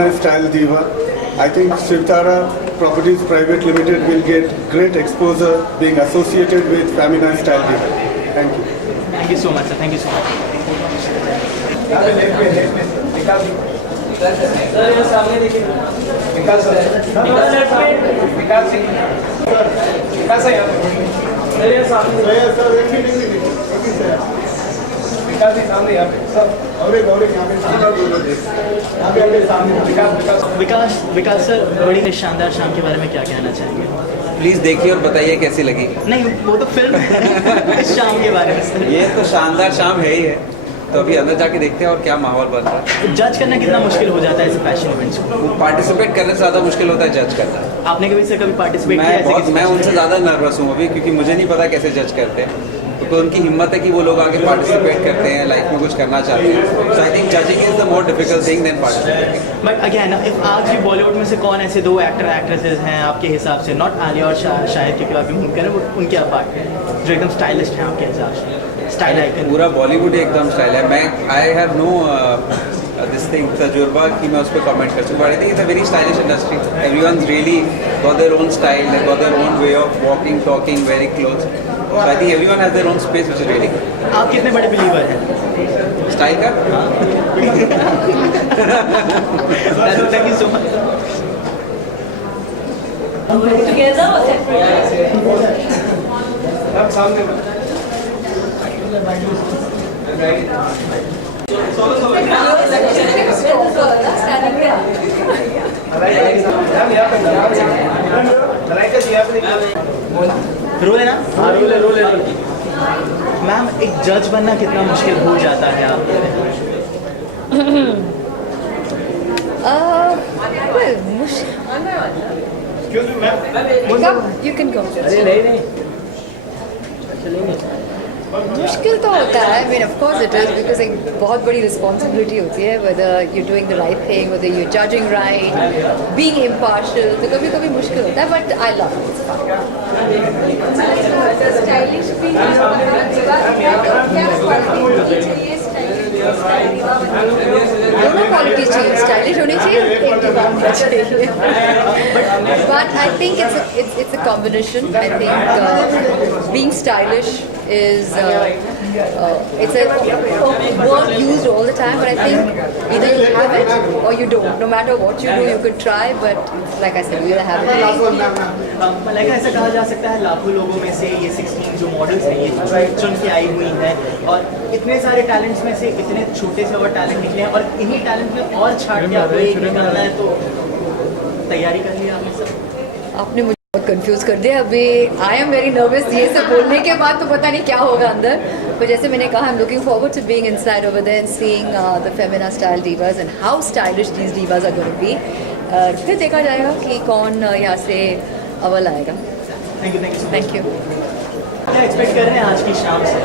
feminine style diva. I think Shivtara Properties Private Limited will get great exposure being associated with feminine style diva. Thank you. Thank you so much, sir. Thank you so much. विकास सर, बड़ी शानदार शाम के बारे में क्या कहना चाहेंगे? प्लीज़ देखिए और बताइए कैसी लगी। नहीं, वो तो फिल्म है शाम के बारे में सर। ये तो शानदार शाम है ही है, तो अभी अंदर जाके देखते हैं और क्या माहौल बन रहा है। जज करना कितना मुश्किल हो जाता है ऐसे फैशन इवेंट्स को? पार्टिसिपेट करने से ज़्यादा मुश्किल होता है जज करना। आपने कभी से कभी पार्टिसिपेट किया? मैं उनसे ज़्यादा नर्वस हूँ अभी, क्योंकि मुझे नहीं पता कैसे जज करते हैं। तो उनकी हिम्मत है कि वो लोग आगे पार्टिसिपेट करते हैं, लाइफ में कुछ करना चाहते हैं। So I think judging is the more difficult thing than participating. But again, if आज भी बॉलीवुड में से कौन ऐसे दो एक्टर एक्ट्रेसेस हैं आपके हिसाब से, नॉट आलिया और शाहिद, क्योंकि आप यूँ करें उनके अपार्ट, जो एकदम स्टाइलिस्ट हैं आपके हिसाब से, स्टाइल आइकन? पूरा बॉलीवुड एकदम स्टाइल है। मैं I have no this thing तजुर्बा कि मैं उस पर कमेंट कर सकूँ। But I think it's a very stylish industry. Everyone really got their own style, they got their own way of walking, talking, wearing clothes. So I think everyone has their own space, which is really good. आप कितने बड़े बिलीवर हैं style का? Thank you so much. Together or separate? Role है ना? हाँ, रोल है। मैम, एक जज बनना कितना मुश्किल हो जाता है आपके लिए? You can go. मुश्किल तो होता है। I mean, of course it is, because एक बहुत बड़ी रिस्पॉन्सिबिलिटी होती है, whether you're doing the right thing, whether you're judging right, being impartial, तो कभी कभी मुश्किल होता है, but I love it. It's fun. Stylish भी दोनों क्वालिटी चाहिए, स्टाइलिश होनी चाहिए, होना चाहिए। But I think it's a combination. I think being stylish is it's a word used all the time, but I think either you have it or you don't. No matter what you do, you could try, but like I said, you either have it. Malaika, ऐसा कहा जा सकता है लाखों लोगों में से ये 16 जो मॉडल्स हैं, ये चुन के आई हुई हैं, और इतने सारे टैलेंट्स में से इतने छोटे से और टैलेंट निकले हैं, और इन्हीं टैलेंट में और छाट के आपको एक निकालना है, तो तैयारी कर लिया आपने सब? आपने मुझे बहुत कंफ्यूज कर दिया अभी। I am very nervous. ये सब बोलने के बाद तो पता नहीं क्या होगा अंदर, पर जैसे मैंने कहा, I am looking forward to being inside over there and seeing the Femina style divas and how stylish these divas are going to be. फिर देखा जाएगा कि कौन यहाँ से अव्वल आएगा। Thank you. Thank you. क्या एक्सपेक्ट कर रहे हैं आज की शाम से?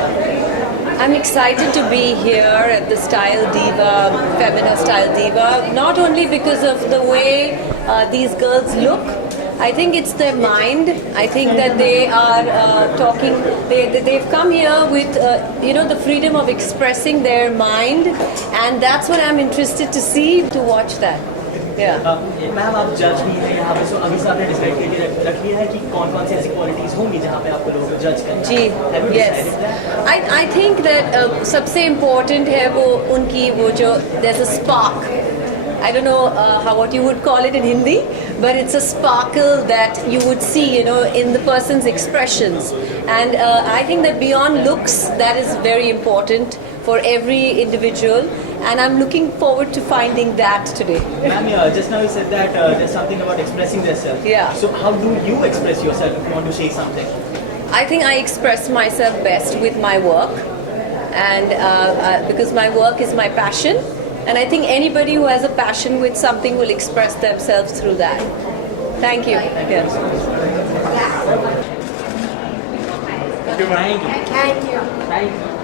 I'm excited to be here at the Style Diva, Femina Style Diva, not only because of the way these girls look. I think it's their mind. I think that they are talking, they've come here with, the freedom of expressing their mind, and that's what I'm interested to see, to watch that. Yeah. Ma'am, आप जज भी हैं यहाँ पे, सो अभी से आपने डिसाइड करके रख लिया है कि कौन सी ऐसी क्वालिटीज़ होंगी जहाँ पे आपको लोग जज करें? जी, yes. I think that सबसे important है वो उनकी वो जो there's a spark. I don't know what you would call it in Hindi, but it's a sparkle that you would see, in the person's expressions. And I think that beyond looks, that is very important for every individual. And I'm looking forward to finding that today. Ma'am, just now you said that there's something about expressing yourself. Yeah. So how do you express yourself if you want to say something? I think I express myself best with my work, and because my work is my passion, and I think anybody who has a passion with something will express themselves through that. Thank you. Yes. Thank you. Thank you. Thank you.